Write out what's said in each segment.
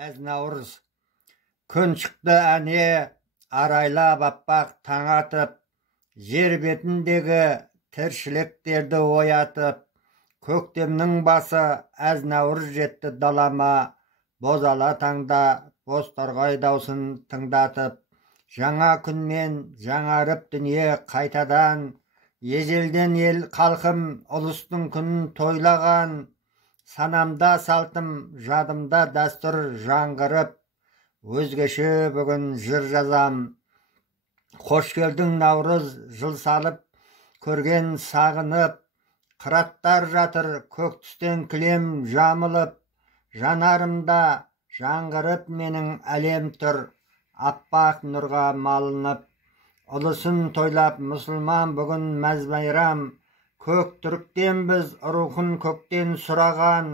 Әз Наурыз. Күн шықты әне, арайлап аппақ таң атып, жер бетіндегі тіршіліктерді оятып, көктемнің басы әз Наурыз жетті далама, бозала таңда бозторғай даусын тыңдатып, жаңа күнмен жаңарып дүние қайтадан, ежелден ел халқым ұлыстың күнін тойлаған, санамда салтым, жадымда дәстүр жаңғырып, өзгеше бүгін жыр жазам. Қош келдің Наурыз, жыл салып, көрген сағынып, қыраттар жатыр көк түстен кілем жамылып, жанарымда жаңғырып менің әлем тұр, аппақ нұрға малынып. Ұлысын тойлап мұсылман бүгін мәз майрам, көк түріктен біз рухын көктен сұраған,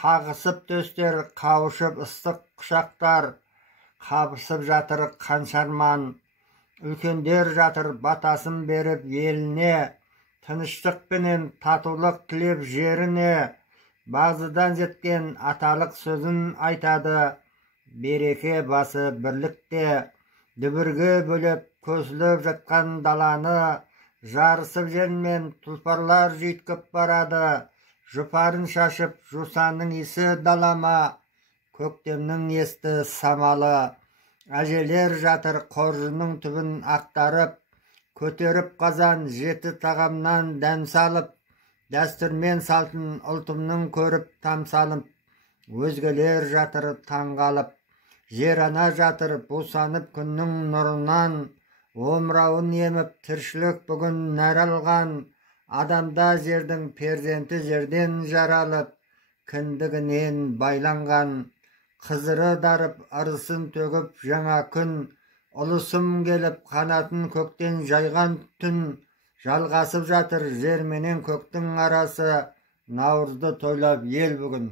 қағысып төстер қауышып ыстық құшақтар, қабысып жатыр қаншарман. Үлкендер жатыр батасын беріп еліне, тыныштықпенен татулық тілеп жеріне, бағзыдан жеткен аталық сөзін айтады, береке басы бірлікте. Дүбірге бөлеп көсіліп жатқан даланы, жарысып жермен тұлпарлар жүйткіп барады, жұпарын шашып жусанның исі далама, көктемнің есті самалы. Әжелер жатыр қоржынның түбін ақтарып, көтеріп қазан жеті тағамнан дәм салып, дәстүрмен салтын ұлтымның көріп тамсалып, өзгелер жатыр таңғалып. Жер ана жатыр бусанып күннің нұрынан, омырауын еміп тіршілік бүгін нәр алған, адамда жердің перзенті жерден жаралып, кіндігінен байланған. Қызыры дарып ырысын төгіп жаңа күн, ұлысым келіп қанатын көктен жайған түн, жалғасып жатыр жер менен көктің арасы, Наурызды тойлап ел бүгін.